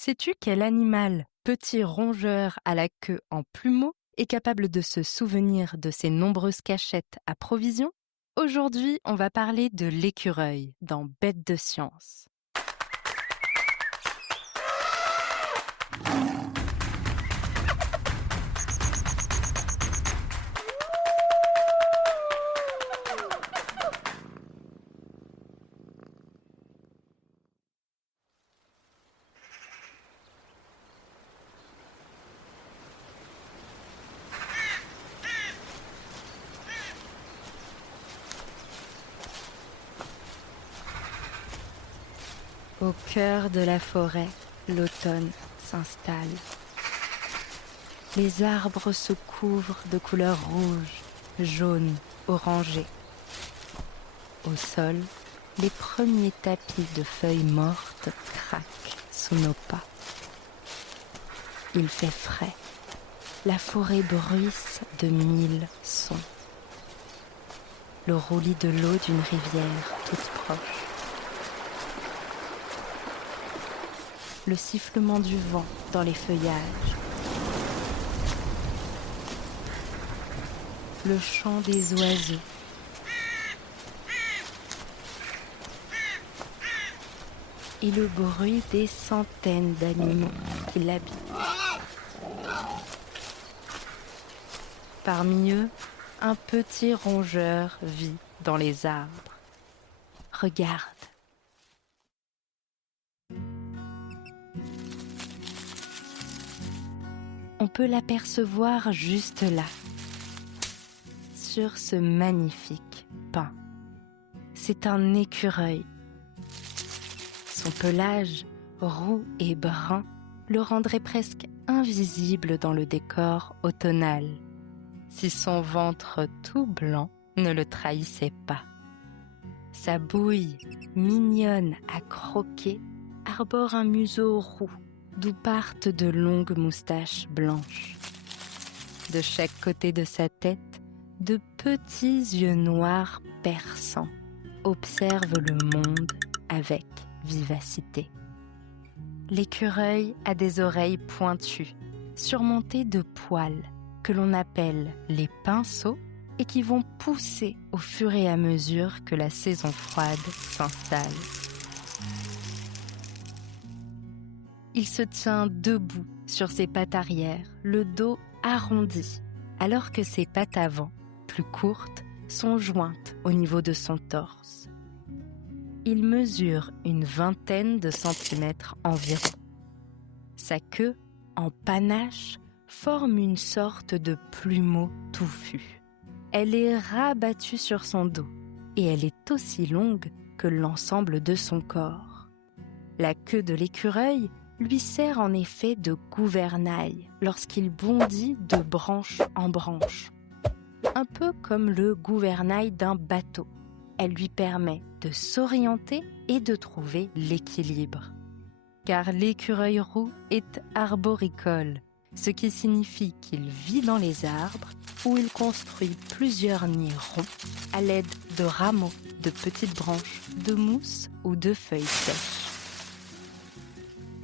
Sais-tu quel animal, petit rongeur à la queue en plumeau, est capable de se souvenir de ses nombreuses cachettes à provisions? Aujourd'hui, on va parler de l'écureuil dans Bête de science. Au cœur de la forêt, l'automne s'installe. Les arbres se couvrent de couleurs rouges, jaunes, orangées. Au sol, les premiers tapis de feuilles mortes craquent sous nos pas. Il fait frais. La forêt bruisse de 1000 sons. Le roulis de l'eau d'une rivière toute proche. Le sifflement du vent dans les feuillages. Le chant des oiseaux. Et le bruit des centaines d'animaux qui l'habitent. Parmi eux, un petit rongeur vit dans les arbres. Regarde. On peut l'apercevoir juste là, sur ce magnifique pin. C'est un écureuil. Son pelage, roux et brun, le rendrait presque invisible dans le décor automnal, si son ventre tout blanc ne le trahissait pas. Sa bouille, mignonne à croquer, arbore un museau roux, d'où partent de longues moustaches blanches. De chaque côté de sa tête, de petits yeux noirs perçants observent le monde avec vivacité. L'écureuil a des oreilles pointues, surmontées de poils, que l'on appelle les pinceaux et qui vont pousser au fur et à mesure que la saison froide s'installe. Il se tient debout sur ses pattes arrière, le dos arrondi, alors que ses pattes avant, plus courtes, sont jointes au niveau de son torse. Il mesure une vingtaine de centimètres environ. Sa queue, en panache, forme une sorte de plumeau touffu. Elle est rabattue sur son dos et elle est aussi longue que l'ensemble de son corps. La queue de l'écureuil lui sert en effet de gouvernail lorsqu'il bondit de branche en branche. Un peu comme le gouvernail d'un bateau. Elle lui permet de s'orienter et de trouver l'équilibre. Car l'écureuil roux est arboricole, ce qui signifie qu'il vit dans les arbres où il construit plusieurs nids ronds à l'aide de rameaux, de petites branches, de mousse ou de feuilles sèches.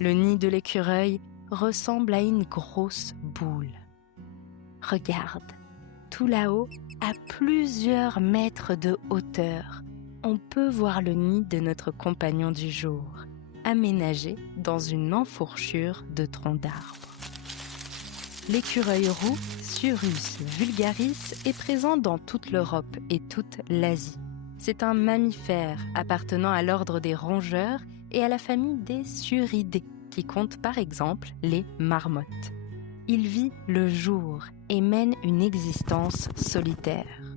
Le nid de l'écureuil ressemble à une grosse boule. Regarde, tout là-haut, à plusieurs mètres de hauteur, on peut voir le nid de notre compagnon du jour, aménagé dans une enfourchure de troncs d'arbres. L'écureuil roux, Sciurus vulgaris, est présent dans toute l'Europe et toute l'Asie. C'est un mammifère appartenant à l'ordre des rongeurs et à la famille des Sciuridés, qui compte par exemple les marmottes. Il vit le jour et mène une existence solitaire.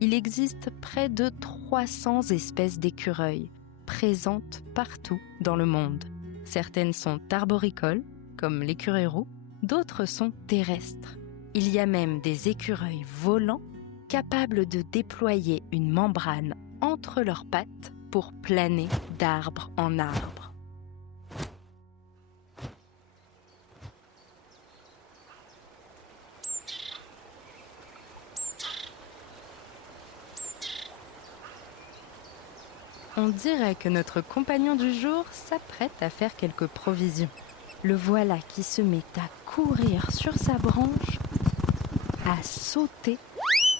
Il existe près de 300 espèces d'écureuils, présentes partout dans le monde. Certaines sont arboricoles, comme l'écureuil roux, d'autres sont terrestres. Il y a même des écureuils volants capables de déployer une membrane entre leurs pattes pour planer d'arbre en arbre. On dirait que notre compagnon du jour s'apprête à faire quelques provisions. Le voilà qui se met à courir sur sa branche, à sauter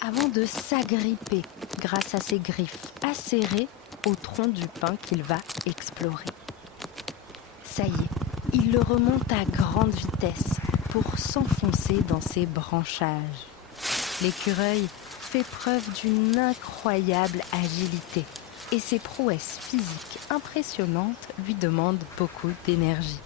avant de s'agripper grâce à ses griffes acérées au tronc du pin qu'il va explorer. Ça y est, il le remonte à grande vitesse pour s'enfoncer dans ses branchages. L'écureuil fait preuve d'une incroyable agilité et ses prouesses physiques impressionnantes lui demandent beaucoup d'énergie.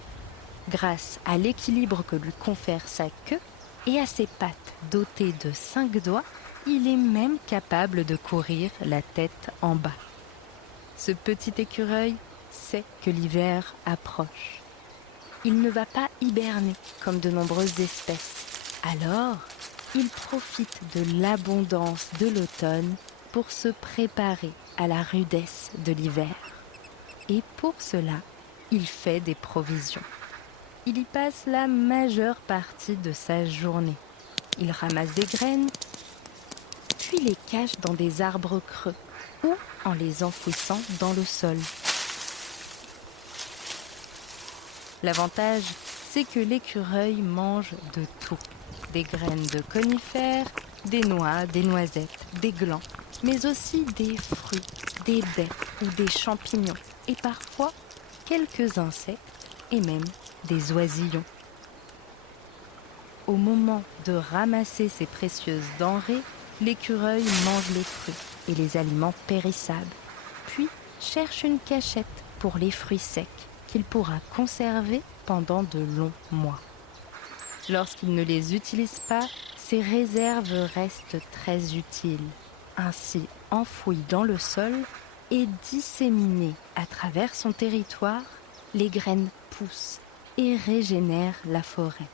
Grâce à l'équilibre que lui confère sa queue et à ses pattes dotées de 5 doigts, il est même capable de courir la tête en bas. Ce petit écureuil sait que l'hiver approche. Il ne va pas hiberner comme de nombreuses espèces. Alors, il profite de l'abondance de l'automne pour se préparer à la rudesse de l'hiver. Et pour cela, il fait des provisions. Il y passe la majeure partie de sa journée. Il ramasse des graines, puis les cache dans des arbres creux ou en les enfouissant dans le sol. L'avantage, c'est que l'écureuil mange de tout. Des graines de conifères, des noix, des noisettes, des glands, mais aussi des fruits, des baies ou des champignons, et parfois quelques insectes et même des oisillons. Au moment de ramasser ces précieuses denrées, l'écureuil mange les fruits et les aliments périssables, puis cherche une cachette pour les fruits secs qu'il pourra conserver pendant de longs mois. Lorsqu'il ne les utilise pas, ces réserves restent très utiles, ainsi enfouies dans le sol et disséminées à travers son territoire, les graines poussent et régénèrent la forêt.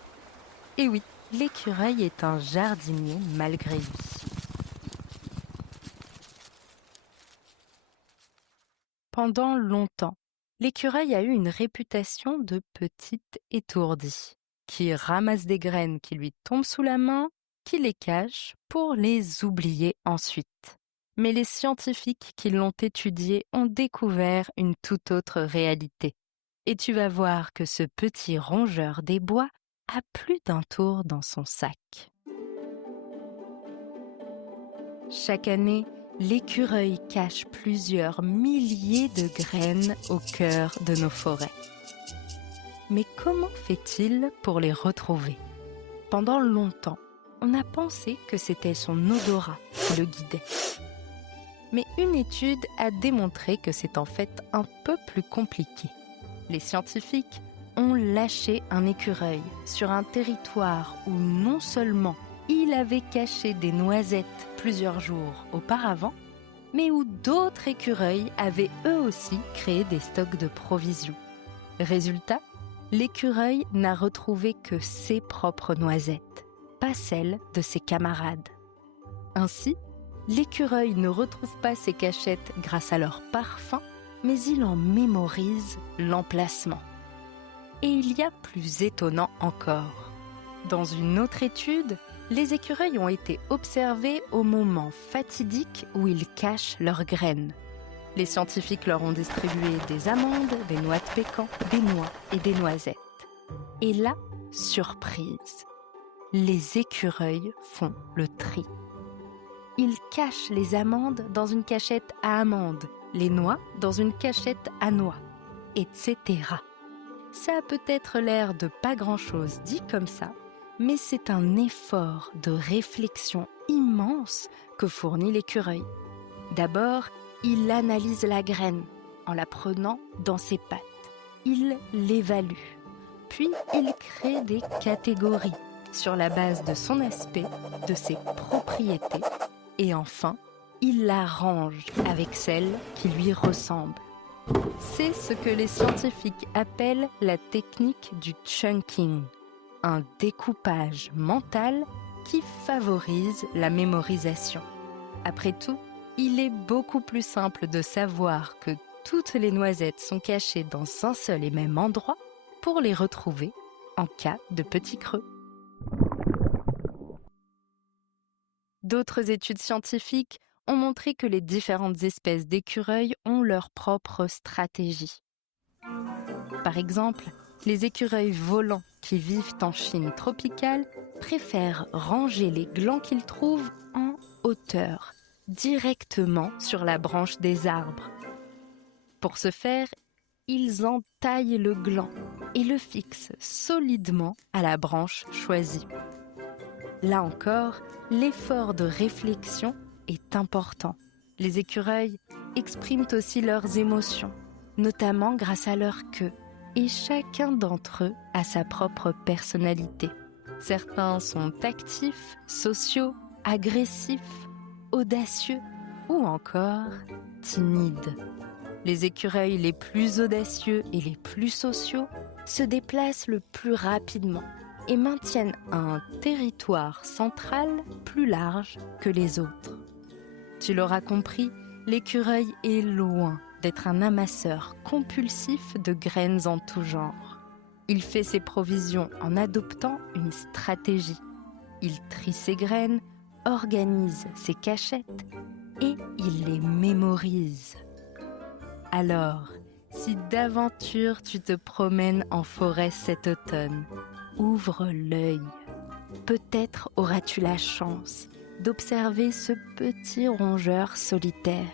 Et oui, l'écureuil est un jardinier malgré lui. Pendant longtemps, l'écureuil a eu une réputation de petit étourdi, qui ramasse des graines qui lui tombent sous la main, qui les cache pour les oublier ensuite. Mais les scientifiques qui l'ont étudié ont découvert une toute autre réalité. Et tu vas voir que ce petit rongeur des bois a plus d'un tour dans son sac. Chaque année, l'écureuil cache plusieurs milliers de graines au cœur de nos forêts. Mais comment fait-il pour les retrouver ? Pendant longtemps, on a pensé que c'était son odorat qui le guidait. Mais une étude a démontré que c'est en fait un peu plus compliqué. Les scientifiques ont lâché un écureuil sur un territoire où non seulement il avait caché des noisettes plusieurs jours auparavant, mais où d'autres écureuils avaient eux aussi créé des stocks de provisions. Résultat, l'écureuil n'a retrouvé que ses propres noisettes, pas celles de ses camarades. Ainsi, l'écureuil ne retrouve pas ses cachettes grâce à leur parfum, mais il en mémorise l'emplacement. Et il y a plus étonnant encore. Dans une autre étude, les écureuils ont été observés au moment fatidique où ils cachent leurs graines. Les scientifiques leur ont distribué des amandes, des noix de pécan, des noix et des noisettes. Et là, surprise, les écureuils font le tri. Ils cachent les amandes dans une cachette à amandes, les noix dans une cachette à noix, etc. Ça a peut-être l'air de pas grand-chose dit comme ça, mais c'est un effort de réflexion immense que fournit l'écureuil. D'abord, il analyse la graine en la prenant dans ses pattes. Il l'évalue. Puis, il crée des catégories sur la base de son aspect, de ses propriétés. Et enfin, il la range avec celles qui lui ressemblent. C'est ce que les scientifiques appellent la technique du chunking, un découpage mental qui favorise la mémorisation. Après tout, il est beaucoup plus simple de savoir que toutes les noisettes sont cachées dans un seul et même endroit pour les retrouver en cas de petit creux. D'autres études scientifiques ont montré que les différentes espèces d'écureuils ont leur propre stratégie. Par exemple, Les écureuils volants qui vivent en Chine tropicale préfèrent ranger les glands qu'ils trouvent en hauteur, directement sur la branche des arbres. Pour ce faire, ils entaillent le gland et le fixent solidement à la branche choisie. Là encore, l'effort de réflexion est important. Les écureuils expriment aussi leurs émotions, notamment grâce à leur queue, et chacun d'entre eux a sa propre personnalité. Certains sont actifs, sociaux, agressifs, audacieux ou encore timides. Les écureuils les plus audacieux et les plus sociaux se déplacent le plus rapidement et maintiennent un territoire central plus large que les autres. Tu l'auras compris, l'écureuil est loin d'être un amasseur compulsif de graines en tout genre. Il fait ses provisions en adoptant une stratégie. Il trie ses graines, organise ses cachettes et il les mémorise. Alors, si d'aventure tu te promènes en forêt cet automne, ouvre l'œil. Peut-être auras-tu la chance d'observer ce petit rongeur solitaire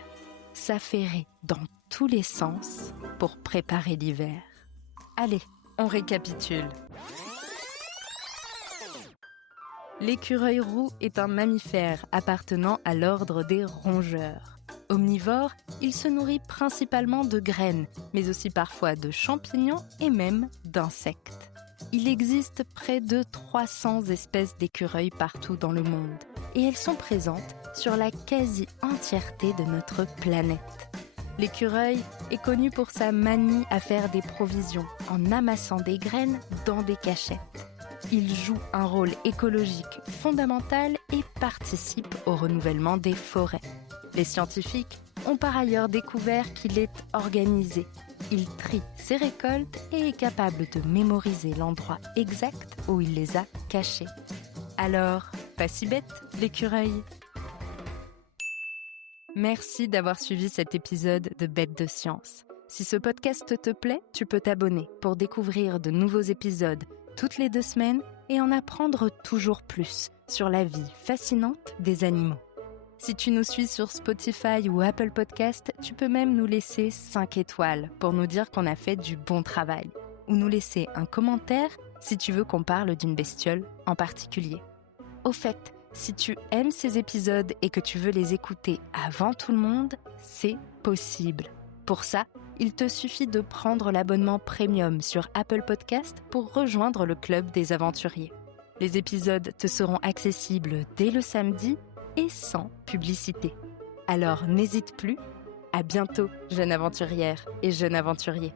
s'affairer dans tous les sens pour préparer l'hiver. Allez, on récapitule. L'écureuil roux est un mammifère appartenant à l'ordre des rongeurs. Omnivore, il se nourrit principalement de graines, mais aussi parfois de champignons et même d'insectes. Il existe près de 300 espèces d'écureuils partout dans le monde et elles sont présentes sur la quasi-entièreté de notre planète. L'écureuil est connu pour sa manie à faire des provisions en amassant des graines dans des cachettes. Il joue un rôle écologique fondamental et participe au renouvellement des forêts. Les scientifiques ont par ailleurs découvert qu'il est organisé. Il trie ses récoltes et est capable de mémoriser l'endroit exact où il les a cachées. Alors, pas si bête, l'écureuil. Merci d'avoir suivi cet épisode de Bêtes de Science. Si ce podcast te plaît, tu peux t'abonner pour découvrir de nouveaux épisodes toutes les 2 semaines et en apprendre toujours plus sur la vie fascinante des animaux. Si tu nous suis sur Spotify ou Apple Podcast, tu peux même nous laisser 5 étoiles pour nous dire qu'on a fait du bon travail. Ou nous laisser un commentaire si tu veux qu'on parle d'une bestiole en particulier. Au fait, si tu aimes ces épisodes et que tu veux les écouter avant tout le monde, c'est possible. Pour ça, il te suffit de prendre l'abonnement premium sur Apple Podcast pour rejoindre le club des aventuriers. Les épisodes te seront accessibles dès le samedi et sans publicité. Alors n'hésite plus. À bientôt, jeune aventurière et jeune aventurier.